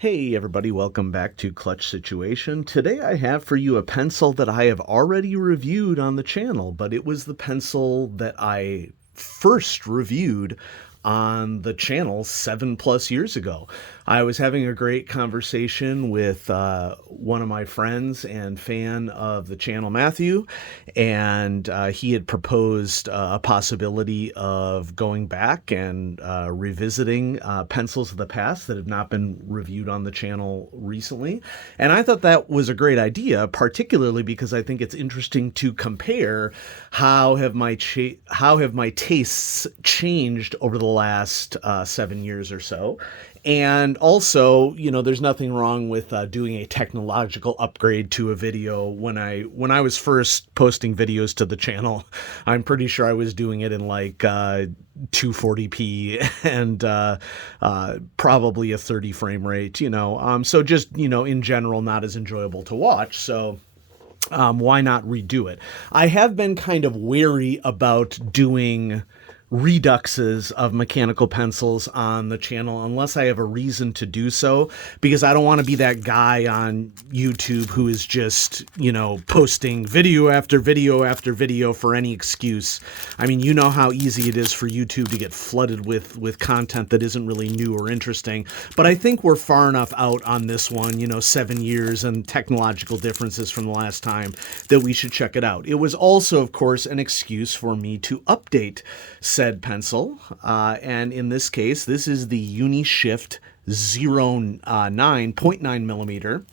Hey everybody, welcome back to Clutch Situation. Today I have for you a pencil that I have already reviewed on the channel, but it was the pencil that I first reviewed on the channel 7+ years ago. I was having a great conversation with one of my friends and fan of the channel, Matthew, and he had proposed a possibility of going back and revisiting pencils of the past that have not been reviewed on the channel recently. And I thought that was a great idea, particularly because I think it's interesting to compare how have my tastes changed over the last 7 years or so. And also, there's nothing wrong with doing a technological upgrade to a video. When I was first posting videos to the channel, I'm pretty sure I was doing it in like 240p and probably a 30 frame rate, so just, in general, not as enjoyable to watch. So why not redo it? I have been kind of wary about doing reduxes of mechanical pencils on the channel unless I have a reason to do so, because I don't want to be that guy on YouTube who is just, posting video after video after video for any excuse. I mean, you know how easy it is for YouTube to get flooded with content that isn't really new or interesting. But I think we're far enough out on this one, 7 years and technological differences from the last time, that we should check it out. It was also, of course, an excuse for me to update said pencil, and in this case, this is the Unishift 0.9 millimeter,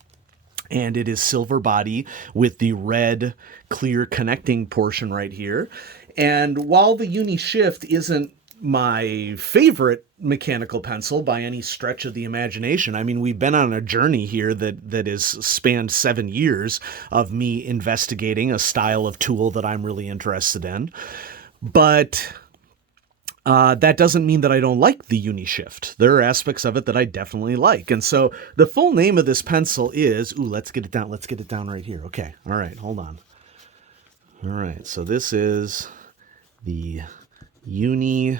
and it is silver body with the red clear connecting portion right here. And while the Unishift isn't my favorite mechanical pencil by any stretch of the imagination, I mean, we've been on a journey here that has spanned 7 years of me investigating a style of tool that I'm really interested in, but that doesn't mean that I don't like the Unishift. There are aspects of it that I definitely like. And so the full name of this pencil is, let's get it down. Let's get it down right here. Okay. All right. Hold on. All right. So this is the Unishift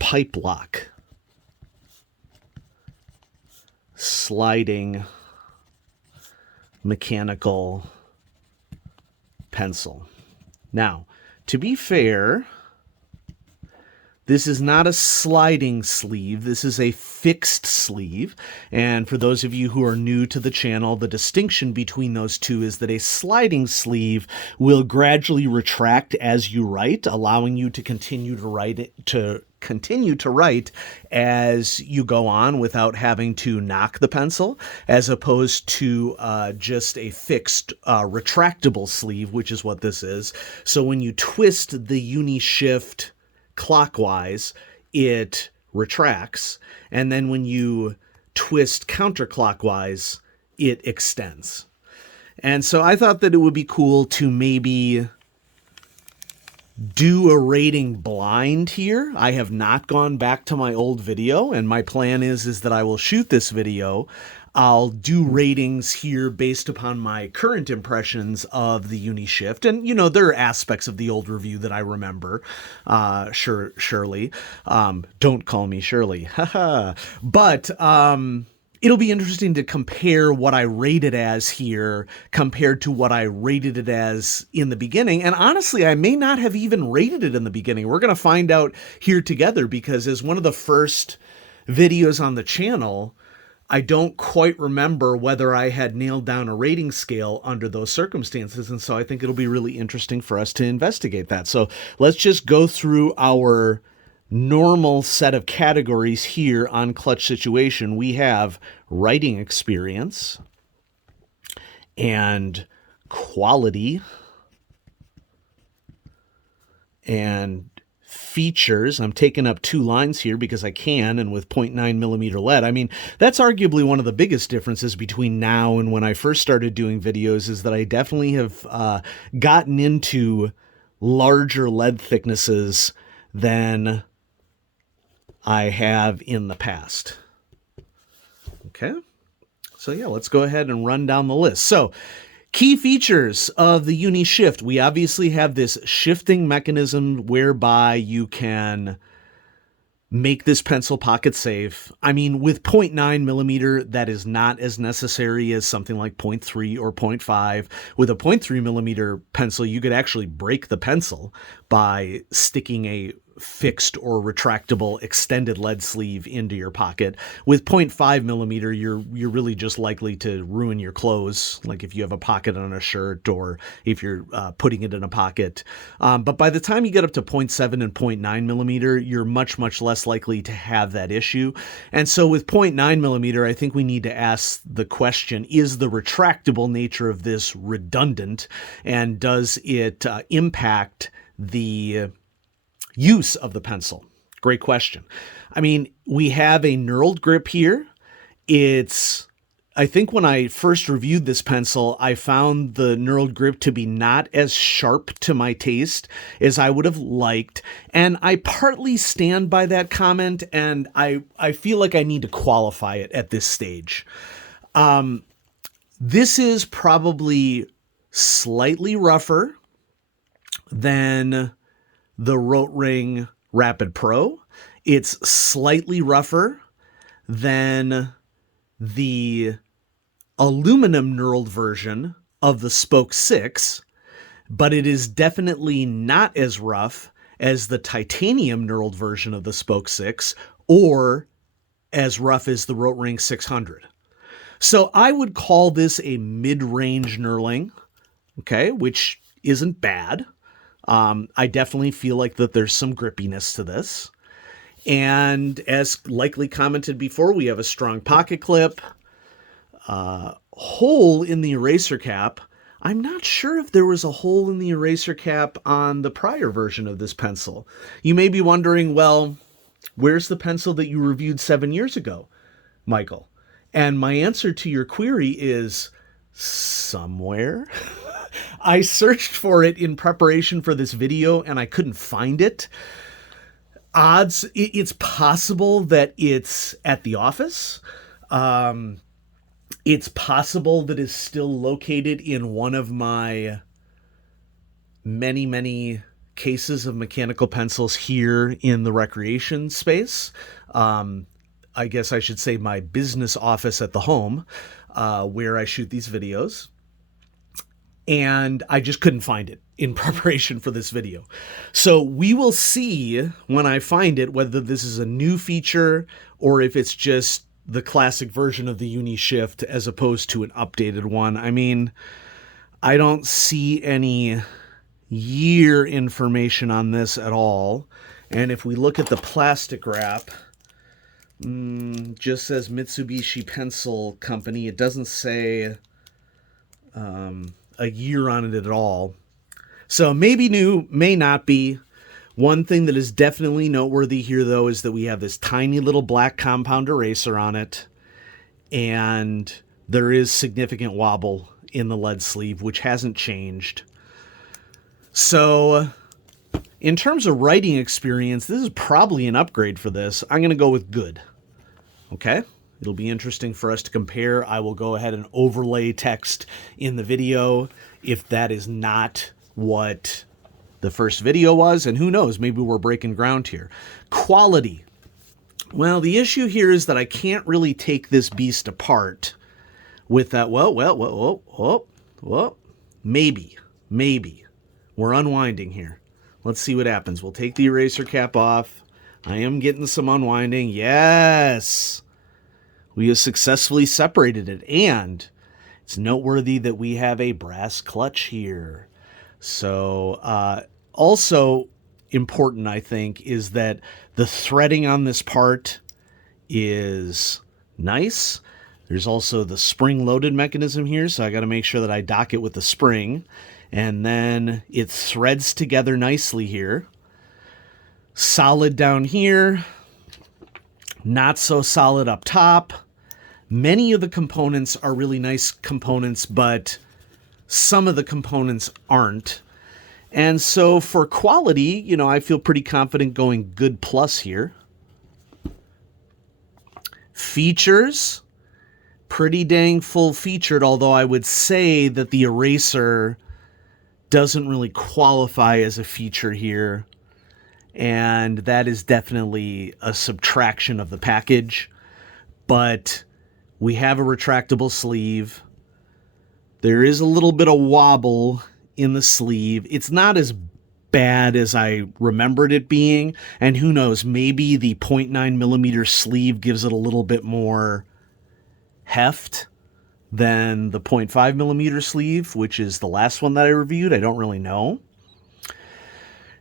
Pipe Lock sliding mechanical pencil. Now, to be fair, this is not a sliding sleeve. This is a fixed sleeve. And for those of you who are new to the channel, the distinction between those two is that a sliding sleeve will gradually retract as you write, allowing you to continue to write as you go on without having to knock the pencil, as opposed to just a fixed retractable sleeve, which is what this is. So when you twist the Unishift clockwise, it retracts, and then when you twist counterclockwise, it extends. And so I thought that it would be cool to maybe do a rating blind here. I have not gone back to my old video, and my plan is that I will shoot this video. I'll do ratings here based upon my current impressions of the Unishift. And, there are aspects of the old review that I remember. Shirley. Don't call me Shirley. But it'll be interesting to compare what I rated as here compared to what I rated it as in the beginning. And honestly, I may not have even rated it in the beginning. We're going to find out here together, because as one of the first videos on the channel, I don't quite remember whether I had nailed down a rating scale under those circumstances. And so I think it'll be really interesting for us to investigate that. So let's just go through our normal set of categories here on Clutch Situation. We have writing experience and quality and features. I'm taking up 2 lines here because I can, and with 0.9 millimeter lead. I mean, that's arguably one of the biggest differences between now and when I first started doing videos, is that I definitely have gotten into larger lead thicknesses than I have in the past. Okay. So yeah, let's go ahead and run down the list. So key features of the Unishift. We obviously have this shifting mechanism whereby you can make this pencil pocket safe. I mean, with 0.9 millimeter, that is not as necessary as something like 0.3 or 0.5. With a 0.3 millimeter pencil, you could actually break the pencil by sticking a fixed or retractable extended lead sleeve into your pocket. With 0.5 millimeter, you're really just likely to ruin your clothes, like if you have a pocket on a shirt or if you're putting it in a pocket. But by the time you get up to 0.7 and 0.9 millimeter, you're much less likely to have that issue. And so with 0.9 millimeter, I think we need to ask the question, is the retractable nature of this redundant, and does it impact the use of the pencil? Great question. I mean, we have a knurled grip here. I think when I first reviewed this pencil, I found the knurled grip to be not as sharp to my taste as I would have liked. And I partly stand by that comment, and I feel like I need to qualify it at this stage. This is probably slightly rougher than the Rotring Rapid Pro. It's slightly rougher than the aluminum knurled version of the Spoke 6, but it is definitely not as rough as the titanium knurled version of the Spoke 6 or as rough as the Rotring 600. So I would call this a mid-range knurling, okay, which isn't bad. I definitely feel like that there's some grippiness to this. And as likely commented before, we have a strong pocket clip, hole in the eraser cap. I'm not sure if there was a hole in the eraser cap on the prior version of this pencil. You may be wondering, well, where's the pencil that you reviewed 7 years ago, Michael? And my answer to your query is somewhere. I searched for it in preparation for this video and I couldn't find it. It's possible that it's at the office. It's possible that it's still located in one of my many cases of mechanical pencils here in the recreation space. I guess I should say my business office at the home, where I shoot these videos. And I just couldn't find it in preparation for this video. So we will see when I find it whether this is a new feature or if it's just the classic version of the UniShift as opposed to an updated one. I mean, I don't see any year information on this at all. And if we look at the plastic wrap, just says Mitsubishi Pencil Company. It doesn't say a year on it at all. So maybe new, may not be. One thing that is definitely noteworthy here, though, is that we have this tiny little black compound eraser on it, and there is significant wobble in the lead sleeve, which hasn't changed. So in terms of writing experience, this is probably an upgrade for this. I'm going to go with good. Okay? It'll be interesting for us to compare. I will go ahead and overlay text in the video if that is not what the first video was. And who knows, maybe we're breaking ground here. Quality. Well, the issue here is that I can't really take this beast apart with that. Maybe. We're unwinding here. Let's see what happens. We'll take the eraser cap off. I am getting some unwinding. Yes. We have successfully separated it, and it's noteworthy that we have a brass clutch here. So also important, I think, is that the threading on this part is nice. There's also the spring-loaded mechanism here, so I got to make sure that I dock it with the spring. And then it threads together nicely here. Solid down here. Not so solid up top. Many of the components are really nice components, but some of the components aren't. And so for quality, I feel pretty confident going good plus here. Features, pretty dang full-featured, although I would say that the eraser doesn't really qualify as a feature here. and that is definitely a subtraction of the package. But we have a retractable sleeve. There is a little bit of wobble in the sleeve. It's not as bad as I remembered it being, and who knows, maybe the 0.9 millimeter sleeve gives it a little bit more heft than the 0.5 millimeter sleeve, which is the last one that I reviewed. I don't really know.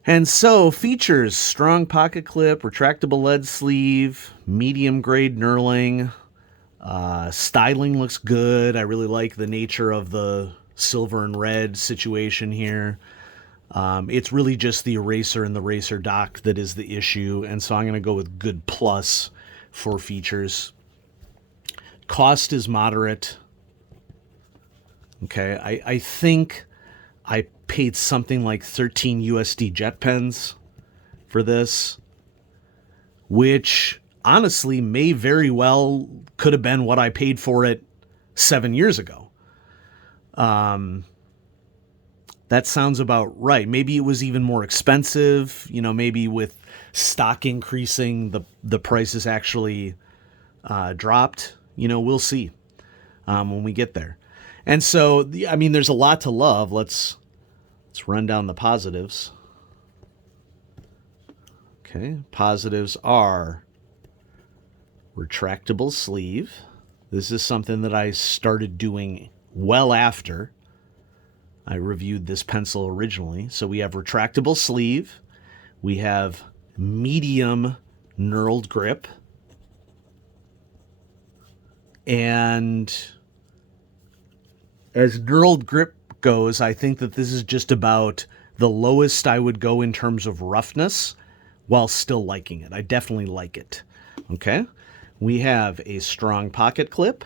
And so, features: strong pocket clip, retractable lead sleeve, medium grade knurling. Styling looks good. I really like the nature of the silver and red situation here. It's really just the eraser and the racer dock that is the issue, and so I'm going to go with good plus for features. Cost is moderate. Okay, I think I paid something like 13 USD jet pens for this, which honestly may very well could have been what I paid for it 7 years ago. That sounds about right. Maybe it was even more expensive. You know, maybe with stock increasing, the prices actually dropped. You know, we'll see when we get there. And so, I mean, there's a lot to love. Let's run down the positives. Okay, positives are retractable sleeve. This is something that I started doing well after I reviewed this pencil originally. So we have retractable sleeve. We have medium knurled grip. And as knurled grip goes, I think that this is just about the lowest I would go in terms of roughness while still liking it. I definitely like it. Okay. We have a strong pocket clip.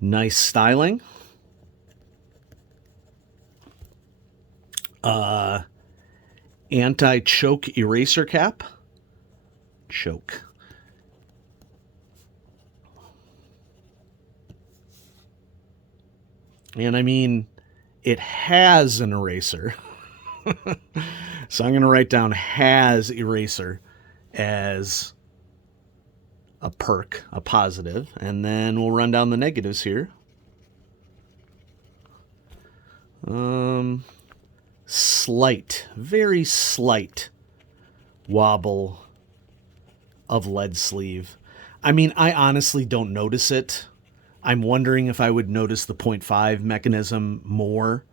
Nice styling. Anti-choke eraser cap. Choke. And I mean, it has an eraser. So I'm going to write down has eraser as a perk, a positive, and then we'll run down the negatives here. Slight, very slight wobble of lead sleeve. I mean, I honestly don't notice it. I'm wondering if I would notice the 0.5 mechanism more.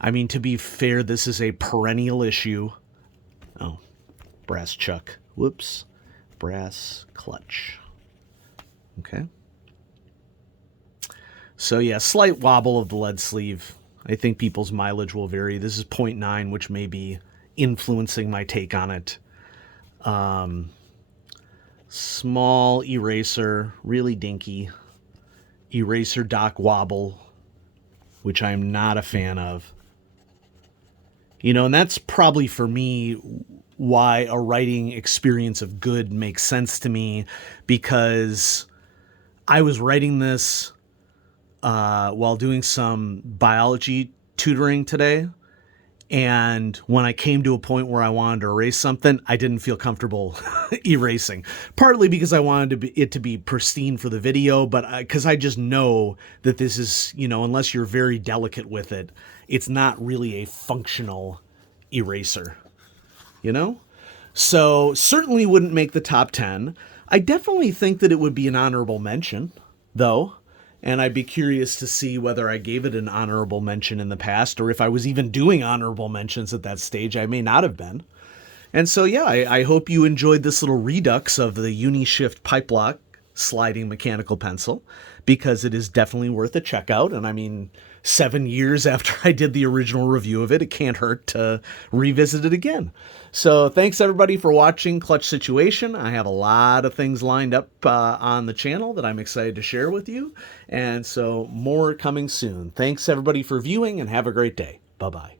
I mean, to be fair, this is a perennial issue. Oh, brass chuck. Whoops. Brass clutch. Okay. So yeah, slight wobble of the lead sleeve. I think people's mileage will vary. This is 0.9, which may be influencing my take on it. Small eraser, really dinky. Eraser dock wobble, which I'm not a fan of. You know, and that's probably for me why a writing experience of good makes sense to me, because I was writing this while doing some biology tutoring today. And when I came to a point where I wanted to erase something, I didn't feel comfortable erasing. Partly because I wanted it to be pristine for the video, but because I just know that this is, you know, unless you're very delicate with it, it's not really a functional eraser, you know? So certainly wouldn't make the top 10. I definitely think that it would be an honorable mention, though. And I'd be curious to see whether I gave it an honorable mention in the past, or if I was even doing honorable mentions at that stage. I may not have been. And so, yeah, I hope you enjoyed this little redux of the Unishift Pipe Lock sliding mechanical pencil, because it is definitely worth a check out. And I mean, 7 years after I did the original review of it, it can't hurt to revisit it again. So thanks everybody for watching Clutch Situation. I have a lot of things lined up on the channel that I'm excited to share with you. And so more coming soon. Thanks everybody for viewing, and have a great day. Bye-bye.